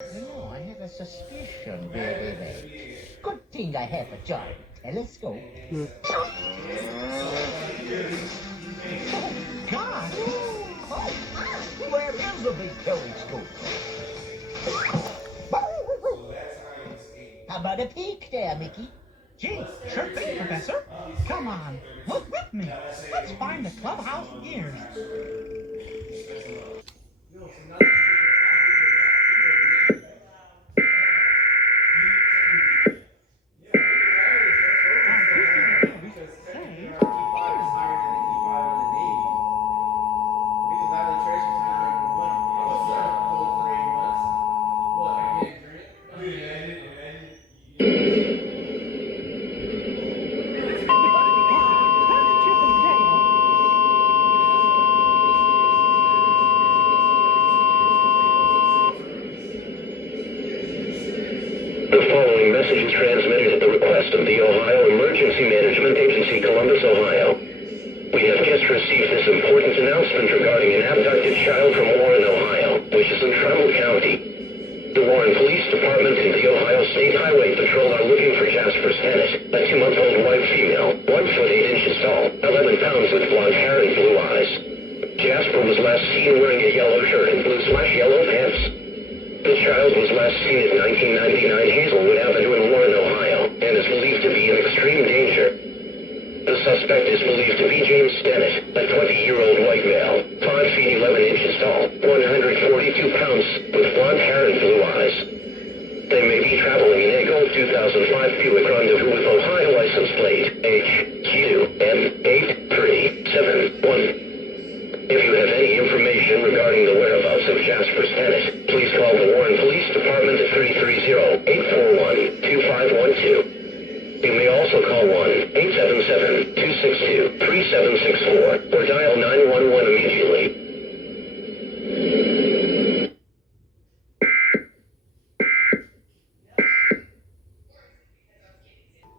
No, I have a suspicion where they went. Good thing I have a giant telescope. Oh, God! Oh, where is the big telescope? How about a peek there, Mickey? Gee, sure thing, Professor. Come on, look with me. Let's find the clubhouse gears. The following message is transmitted at the request of the Ohio Emergency Management Agency, Columbus, Ohio. We have just received this important announcement regarding an abducted child from Warren, Ohio, which is in Trumbull County. The Warren Police Department and the Ohio State Highway Patrol are looking for Jasper Stennett, a 2-month-old white female, 1 foot 8 inches tall, 11 pounds with blonde hair and blue eyes. Jasper was last seen wearing a yellow shirt and blue/yellow pants. The child was last seen at 1999 Hazelwood Avenue in Warren, Ohio, and is believed to be in extreme danger. The suspect is believed to be James Stennett, a 20-year-old white male, 5 feet 11 inches tall, 142 pounds, with blonde hair and blue eyes. They may be traveling in a Gold 2005 Buick Rendezvous with Ohio license plate HQM8371. If you have any information regarding the whereabouts of Jasper Stennett, please call the Warren Police Department at 330-841-2512. You may also call 1-877-262-3764 or dial 911 immediately.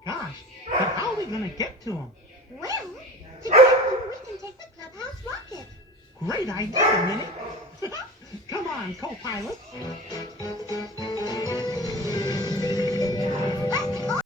Gosh, but how are we gonna get to him? Well, to get them, we can take the clubhouse rocket. Great idea, Minnie. Come on, co-pilot.